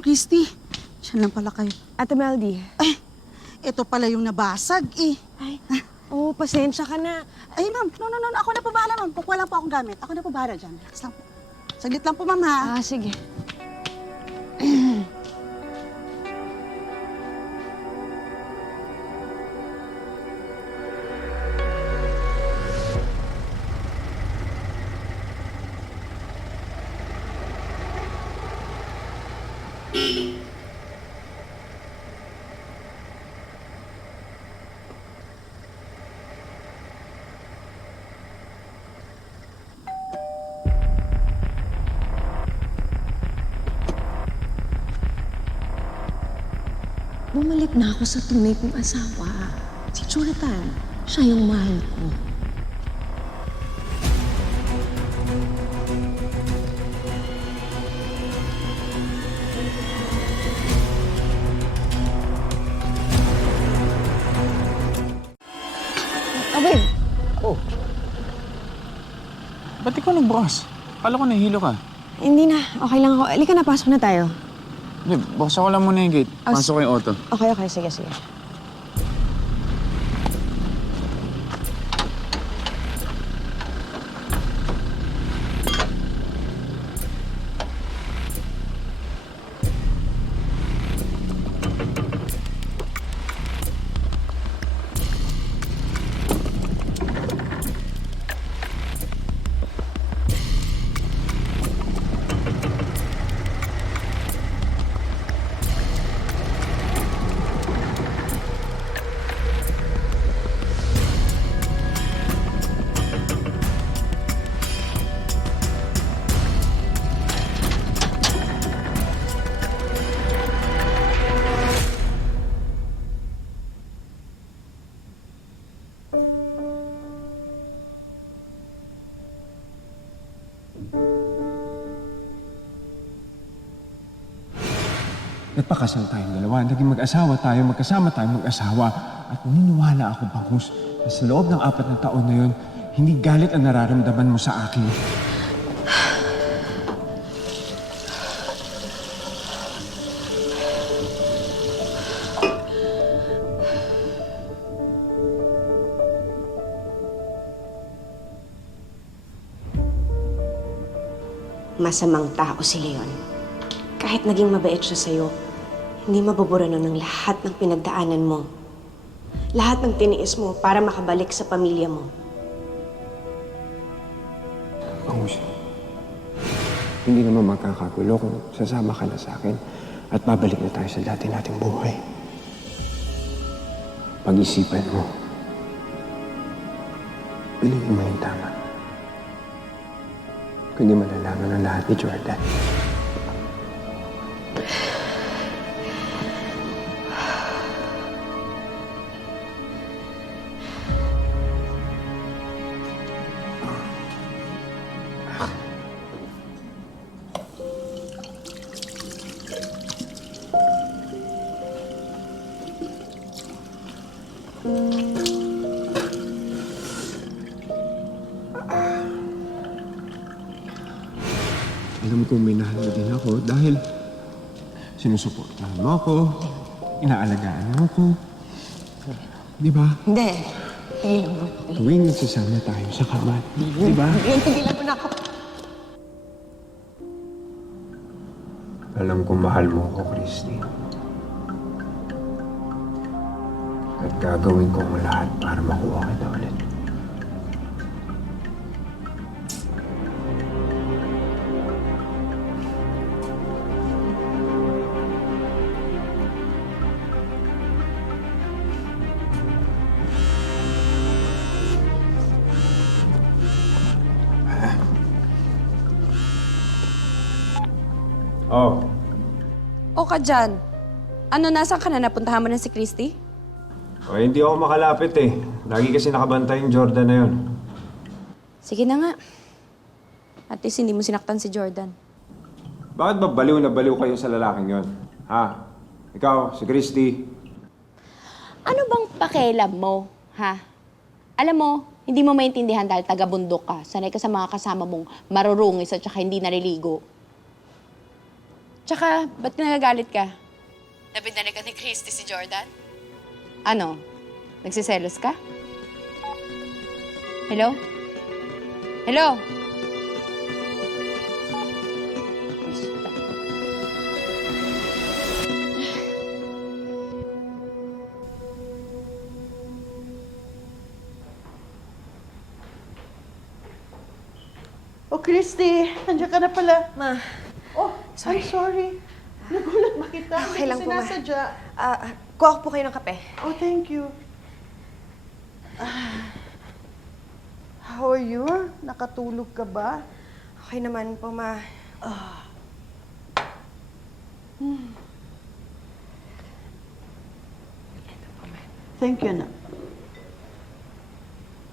Ma'am Christy, siya lang pala kayo. Ate Meldy. Ay, ito pala yung nabasag eh. Ay, pasensya ka na. Ay, ma'am, no. Ako na po bahala, ma'am. Kung wala po akong gamit, ako na po bahala dyan. Relax lang po. Saglit lang po, ma'am, ha? Sige. Bumalik na ako sa tunay kong asawa. Si Jonathan. Siya yung mahal ko. Babe. Oh. Ba't ikaw nagbukas? Kala ko nahihilo ka. Hindi na. Okay lang ako. Halika na, pasok na tayo. Babe, buksan ko lang muna yung gate. Pasok ko yung auto. Okay. Sige. Nagpakasal tayong dalawa, naging mag-asawa tayo, magkasama tayo mag-asawa. At naniniwala ako, Bangus, na sa loob ng 4 na taon na yun, hindi galit ang nararamdaman mo sa akin. Masamang tao si Leon. Kahit naging mabait siya sa'yo, hindi mabubura nun ng lahat ng pinagdaanan mo. Lahat ng tiniis mo para makabalik sa pamilya mo. Bangus, hindi naman magkakagulo kung sasama ka na sa akin at babalik na tayo sa dati nating buhay. Pag-isipan mo. Piliin mo yung tama. Kundi malalaman ang lahat ni Jordan. Alam kong minahal mo din ako dahil sinusuportahan mo ako, inaalagaan mo ako. Di ba? Hindi. Tigilan mo. Tuwing nagsasama tayo sa kama. Di ba? Tigilan mo na ako. Alam kong mahal mo ako, Christy. At gagawin ko ang lahat para makuha kita ulit. Oh. O ka dyan. Ano, nasaan ka na? Napuntahan mo na si Christy? O, hindi ako makalapit eh. Lagi kasi nakabantay yung Jordan na yun. Sige na nga. At least hindi mo sinaktan si Jordan. Bakit ba baliw na baliw kayo sa lalaking yon? Ha? Ikaw, si Christy. Ano bang pakialam mo, ha? Alam mo, hindi mo maintindihan dahil taga-bundok ka. Sanay ka sa mga kasama mong marurungis at saka hindi naliligo. Tsaka, ba't nagagalit ka? Nabindali ka ni Christy si Jordan? Ano? Nagsiselos ka? Hello? Hello? Oh, Christy, nandiyan ka na pala. Ma, Oh, I'm sorry. Nagulat ba kita? Okay lang po, Ma. Sinasadya. kuha ko po kayo ng kape. Oh, thank you. How are you? Nakatulog ka ba? Okay naman po, Ma. Thank you, anak.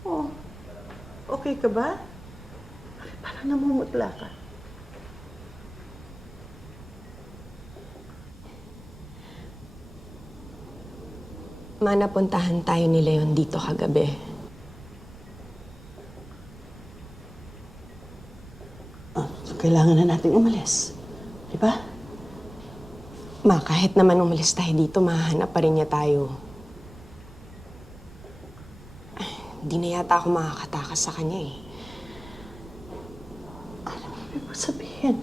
Oh, okay ka ba? Parang namumutla ka. Ma, napuntahan tayo ni Leon dito kagabi. Oh, so kailangan na natin umalis. Di ba? Ma, kahit naman umalis tayo dito, mahanap pa rin niya tayo. Ay, hindi na yata ako makakatakas sa kanya eh. Ano mo ibig sabihin?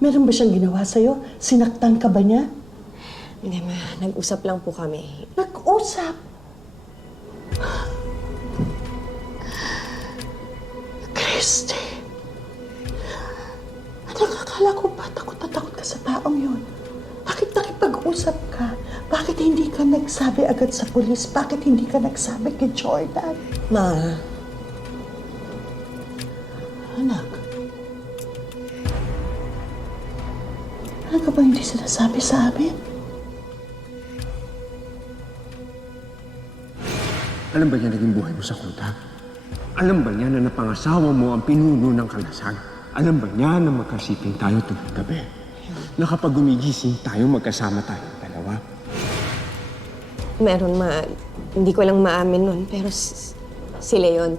Meron ba siyang ginawa sa'yo? Sinaktan ka ba niya? Hindi, Ma. Nag-usap lang po kami. Nag-usap? Christy! Nakakala ko ba takot na takot ka sa taong yun? Bakit nakipag-usap ka? Bakit hindi ka nagsabi agad sa pulis? Bakit hindi ka nagsabi kay Jordan? Ma, Anak, ano ka ba hindi sinasabi sa amin? Alam ba niya naging buhay mo sa kuta? Alam ba niya na napangasawa mo ang pinuno ng kalasag? Alam ba niya na magkasiping tayo tuwing gabi? Na kapag gumigising tayo, magkasama tayo dalawa? meron, Ma. Hindi ko lang maamin nun, pero si Leon...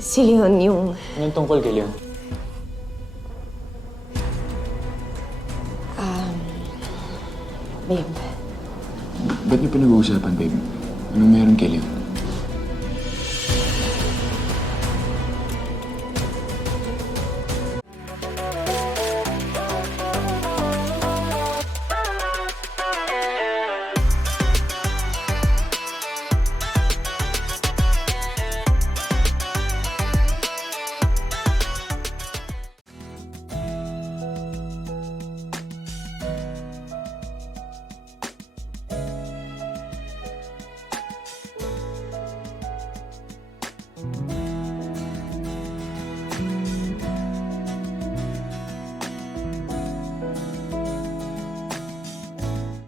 Si Leon yung... Anong tungkol kay Leon? Babe, Ba't niyo pinag-uusapan, babe? Anong meron kay Leon?